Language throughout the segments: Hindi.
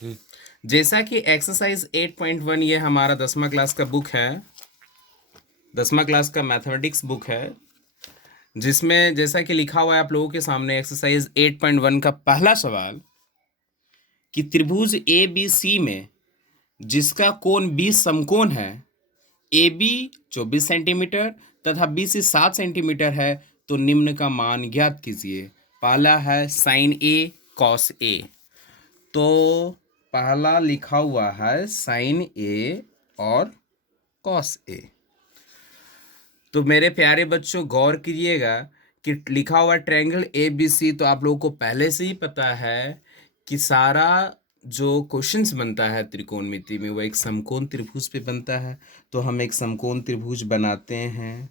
जैसा कि एक्सरसाइज 8.1 ये हमारा 10वां क्लास का बुक है, 10वां क्लास का मैथमेटिक्स बुक है, जिसमें जैसा कि लिखा हुआ है आप लोगों के सामने एक्सरसाइज 8.1 का पहला सवाल कि त्रिभुज ए बी सी में जिसका कोण 20 समकोण है, ए बी 24 सेंटीमीटर तथा बी सी 7 सेंटीमीटर है, तो निम्न का मान ज्ञात कीजिए। पहला है साइन ए कॉस ए। तो पहला लिखा हुआ है साइन ए और कॉस ए। तो मेरे प्यारे बच्चों गौर कीजिएगा कि लिखा हुआ ट्रायंगल ए बी सी, तो आप लोगों को पहले से ही पता है कि सारा जो क्वेश्चंस बनता है त्रिकोणमिति में वो एक समकोण त्रिभुज पे बनता है। तो हम एक समकोण त्रिभुज बनाते हैं।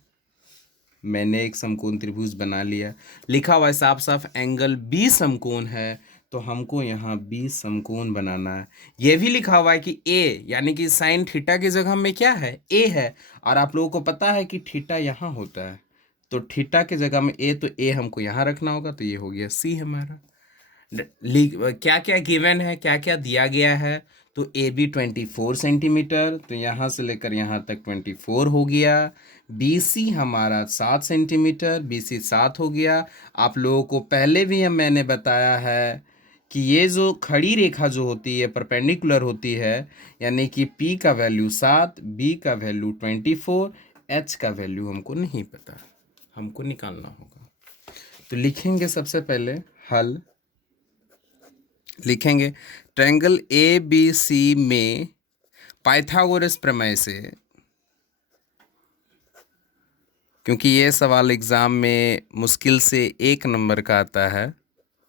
मैंने एक समकोण त्रिभुज बना लिया। लिखा हुआ है साफ साफ एंगल बी समकोण है, तो हमको यहाँ बी समकोण बनाना है। ये भी लिखा हुआ है कि ए यानी कि साइन थीटा की जगह में क्या है, ए है। और आप लोगों को पता है कि थीटा यहाँ होता है, तो थीटा की जगह में ए, तो ए हमको यहाँ रखना होगा। तो ये हो गया सी हमारा। क्या क्या गिवन है, क्या क्या दिया गया है। तो ए बी 24 सेंटीमीटर, तो यहाँ से लेकर यहाँ तक 24 हो गया। बी सी हमारा 7 सेंटीमीटर, बी सी 7 हो गया। आप लोगों को पहले भी मैंने बताया है कि ये जो खड़ी रेखा जो होती है परपेंडिकुलर होती है, यानी कि P का वैल्यू 7, B का वैल्यू 24, H का वैल्यू हमको नहीं पता, हमको निकालना होगा। तो लिखेंगे सबसे पहले हल, लिखेंगे ट्रायंगल ए बी सी में पाइथागोरस प्रमेय से, क्योंकि ये सवाल एग्ज़ाम में मुश्किल से 1 नंबर का आता है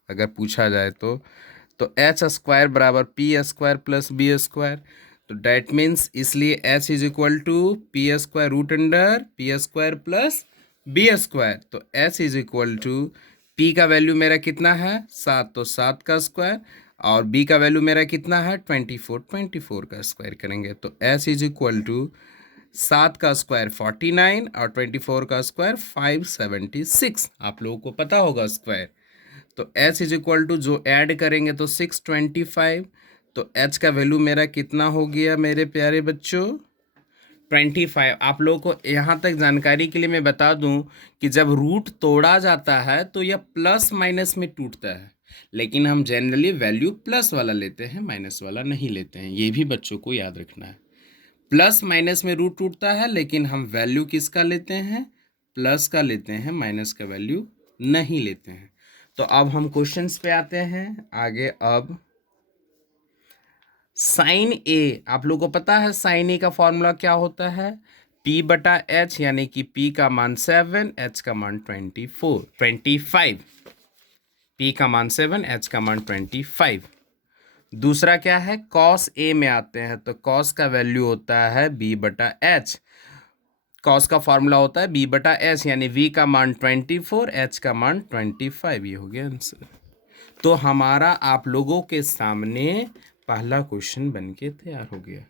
अगर पूछा जाए तो एच स्क्वायर बराबर P square plus B square. तो डैट मीन्स इसलिए H is equal to P square root under P square plus B square. तो H is equal to P का वैल्यू मेरा कितना है 7, तो 7 का स्क्वायर, और बी का वैल्यू मेरा कितना है 24, 24 का स्क्वायर करेंगे। तो एच इज इक्वल टू 7 का स्क्वायर 49 और 24 का स्क्वायर 576। आप लोगों को पता होगा स्क्वायर। तो h इज इक्वल टू जो ऐड करेंगे तो 625। तो h का वैल्यू मेरा कितना हो गया मेरे प्यारे बच्चों 25। आप लोगों को यहाँ तक जानकारी के लिए मैं बता दूं कि जब रूट तोड़ा जाता है तो यह प्लस माइनस में टूटता है, लेकिन हम जनरली वैल्यू प्लस वाला लेते हैं, माइनस वाला नहीं लेते हैं। ये भी बच्चों को याद रखना है। प्लस माइनस में रूट टूटता है, लेकिन हम वैल्यू किसका लेते हैं, प्लस का लेते हैं, माइनस का वैल्यू नहीं लेते हैं। तो अब हम क्वेश्चंस पे आते हैं आगे। अब साइन ए, आप लोगों को पता है साइन ए का फॉर्मूला क्या होता है, P बटा एच, यानी कि P का मान 7, H का मान 25। P का मान 7, H का मान 25। दूसरा क्या है, कॉस ए में आते हैं, तो कॉस का वैल्यू होता है B बटा एच। कॉस का फॉर्मूला होता है B बटा एच, यानी V का मान 24, H का मान 25। ये हो गया आंसर। तो हमारा आप लोगों के सामने पहला क्वेश्चन बन के तैयार हो गया।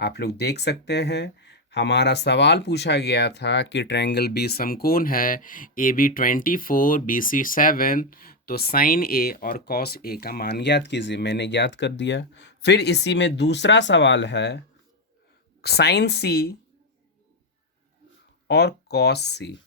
आप लोग देख सकते हैं हमारा सवाल पूछा गया था कि ट्रायंगल बी समकोण है, ए बी 24, बी सी 7, तो साइन ए और कॉस ए का मान ज्ञात कीजिए। मैंने ज्ञात कर दिया। फिर इसी में दूसरा सवाल है साइन सी और कॉस सी।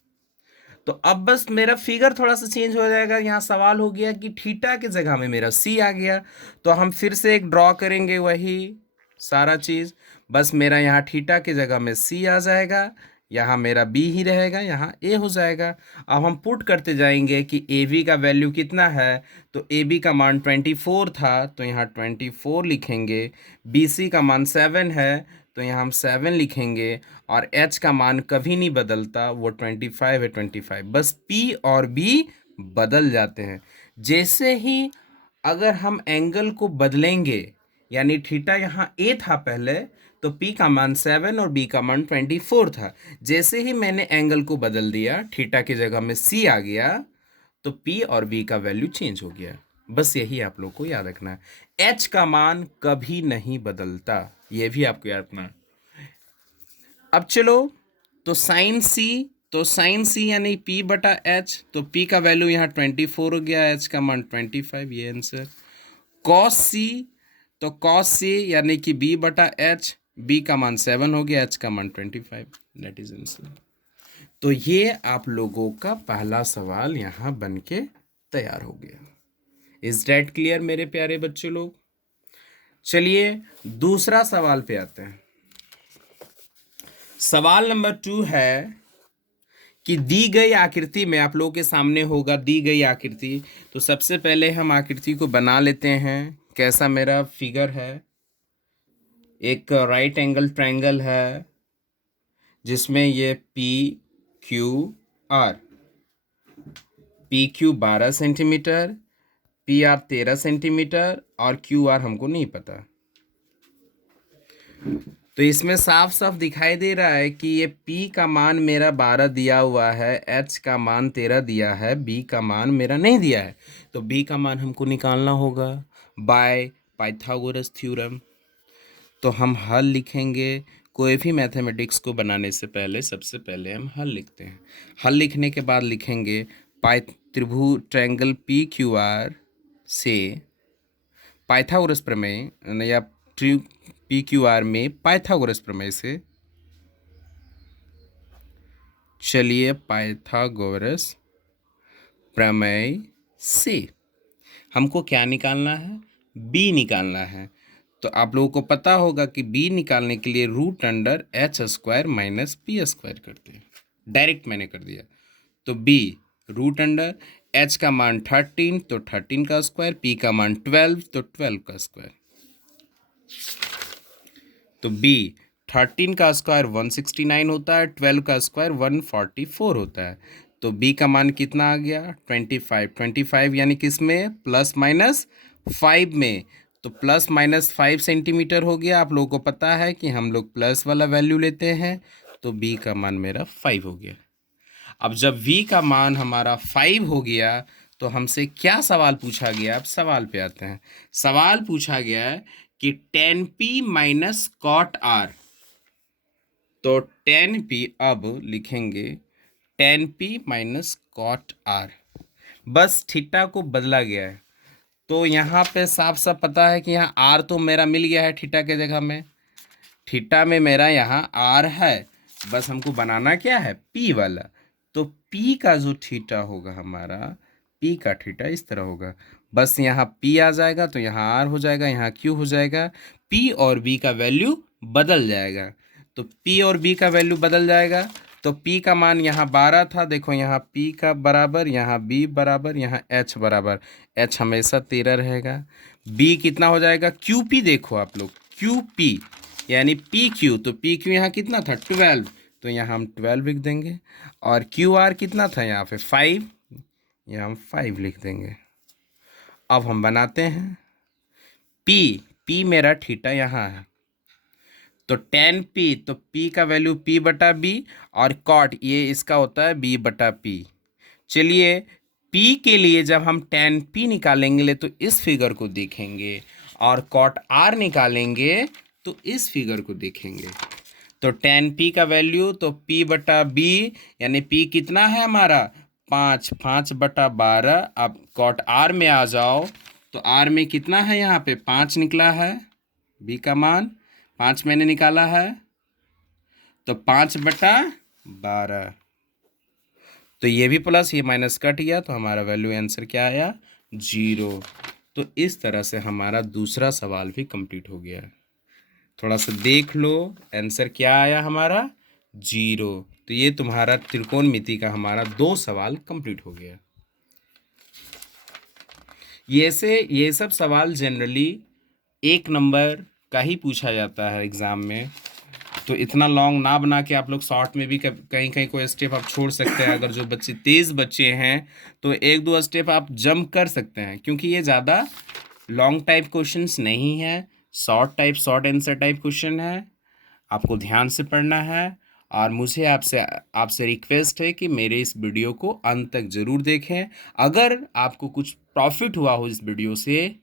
तो अब बस मेरा फिगर थोड़ा सा चेंज हो जाएगा। यहाँ सवाल हो गया कि थीटा की जगह में मेरा सी आ गया, तो हम फिर से एक ड्रॉ करेंगे वही सारा चीज़। बस मेरा यहाँ थीटा की जगह में सी आ जाएगा, यहाँ मेरा बी ही रहेगा, यहाँ ए हो जाएगा। अब हम पुट करते जाएंगे कि ए बी का वैल्यू कितना है। तो ए बी का मान 24 था, तो यहाँ 24 लिखेंगे। बी सी का मान 7 है, तो यहाँ हम 7 लिखेंगे। और h का मान कभी नहीं बदलता, वो 25 है, 25। बस p और b बदल जाते हैं। जैसे ही अगर हम एंगल को बदलेंगे, यानी थीटा यहाँ a था पहले, तो p का मान 7 और b का मान 24 था। जैसे ही मैंने एंगल को बदल दिया, थीटा की जगह में c आ गया, तो p और b का वैल्यू चेंज हो गया। बस यही आप लोग को याद रखना है। h का मान कभी नहीं बदलता, यह भी आपको याद रखना है। अब चलो, तो साइन सी यानी P बटा एच, तो P का वैल्यू यहाँ 24 हो गया, H का मान 25, ये आंसर। कॉस सी तो cos c यानी कि b बटा h, b का मान 7 हो गया, h का मान 25, दैट इज आंसर। तो ये आप लोगों का पहला सवाल यहाँ बन के तैयार हो गया। इज दैट क्लियर मेरे प्यारे बच्चे लोग? चलिए दूसरा सवाल पे आते हैं। सवाल नंबर 2 है कि दी गई आकृति में, आप लोगों के सामने होगा दी गई आकृति, तो सबसे पहले हम आकृति को बना लेते हैं। कैसा मेरा फिगर है, एक राइट एंगल ट्रायंगल है जिसमें ये P Q R, P Q 12 centimetre, P R 13 centimetre और क्यू आर हमको नहीं पता। तो इसमें साफ साफ दिखाई दे रहा है कि ये P का मान मेरा 12 दिया हुआ है, H का मान 13 दिया है, B का मान मेरा नहीं दिया है। तो B का मान हमको निकालना होगा बाय पाइथागोरस थ्योरम। तो हम हल लिखेंगे। कोई भी मैथमेटिक्स को बनाने से पहले सबसे पहले हम हल लिखते हैं। हल लिखने के बाद लिखेंगे त्रिभुज ट्रायंगल PQR से पाइथागोरस प्रमेय या PQR में पाइथागोरस प्रमेय से, चलिए पाइथागोरस प्रमेय से हमको क्या निकालना है? B निकालना है। तो आप लोगों को पता होगा कि B निकालने के लिए root under h square minus p square करते हैं। डायरेक्ट मैंने कर दिया। तो B रूट अंडर h का मान 13 तो 13 का स्क्वायर, p का मान 12 तो 12 का स्क्वायर। तो B 13 का स्क्वायर 169 होता है, 12 का स्क्वायर 144 होता है। तो B का मान कितना आ गया? 25। 25 यानी किसमें? प्लस माइनस 5 में। तो प्लस माइनस 5 सेंटीमीटर हो गया। आप लोगों को पता है कि हम लोग प्लस वाला वैल्यू लेते हैं। तो B का मान मेरा 5 हो गया। अब जब V का मान हमारा 5 हो गया तो हमसे क्या सवाल पूछा गया? अब सवाल पे आते हैं। सवाल पूछा गया है कि tan P minus cot R। तो tan P अब लिखेंगे tan P minus cot R, बस थीटा को बदला गया है। तो यहाँ पे साफ साफ पता है कि यहाँ R तो मेरा मिल गया है थीटा के जगह में। थीटा में मेरा यहाँ R है, बस हमको बनाना क्या है? P वाला। तो P का जो थीटा होगा हमारा, P का थीटा इस तरह होगा। बस यहाँ P आ जाएगा तो यहाँ R हो जाएगा, यहाँ Q हो जाएगा। P और B का वैल्यू बदल जाएगा। तो P और B का वैल्यू बदल जाएगा। तो P का मान यहाँ 12 था, देखो यहाँ P का बराबर, यहाँ B बराबर, यहाँ H बराबर। H हमेशा 13 रहेगा। B कितना हो जाएगा? QP देखो आप लोग, QP यानी PQ। तो PQ यहाँ कितना था? 12। तो यहाँ हम 12 लिख देंगे। और QR कितना था यहाँ पे? 5। यहाँ हम 5 लिख देंगे। अब हम बनाते हैं P मेरा थीटा यहाँ है। तो tan P, तो P का वैल्यू P बटा B और कॉट ये इसका होता है B बटा P। चलिए P के लिए जब हम tan P निकालेंगे तो इस फिगर को देखेंगे, और कॉट R निकालेंगे तो इस फिगर को देखेंगे। तो tan P का वैल्यू तो P बटा B, यानी P कितना है हमारा? 5, 5 बटा 12। अब कॉट R में आ जाओ तो R में कितना है? यहाँ पे 5 निकला है, B का मान 5 मैंने निकाला है। तो 5 बटा 12। तो ये भी प्लस ये माइनस कट गया, तो हमारा वैल्यू आंसर क्या आया? 0। तो इस तरह से हमारा दूसरा सवाल भी कंप्लीट हो गया। थोड़ा सा देख लो, आंसर क्या आया हमारा? 0। तो ये तुम्हारा त्रिकोणमिति का हमारा 2 सवाल कंप्लीट हो गया। ये सब सवाल जनरली 1 नंबर का ही पूछा जाता है एग्ज़ाम में। तो इतना लॉन्ग ना बना के आप लोग शॉर्ट में भी कहीं कहीं कोई स्टेप आप छोड़ सकते हैं। अगर जो बच्चे तेज़ बच्चे हैं तो 1-2 स्टेप आप जंप कर सकते हैं, क्योंकि ये ज़्यादा लॉन्ग टाइप क्वेश्चंस नहीं है, शॉर्ट आंसर टाइप क्वेश्चन है। आपको ध्यान से पढ़ना है। और मुझे आपसे रिक्वेस्ट है कि मेरे इस वीडियो को अंत तक ज़रूर देखें। अगर आपको कुछ प्रॉफिट हुआ हो इस वीडियो से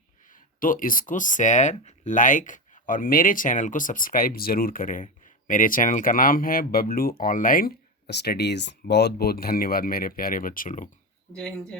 तो इसको शेयर, लाइक और मेरे चैनल को सब्सक्राइब ज़रूर करें। मेरे चैनल का नाम है बबलू ऑनलाइन स्टडीज़। बहुत बहुत धन्यवाद मेरे प्यारे बच्चों लोग। जय हिंद।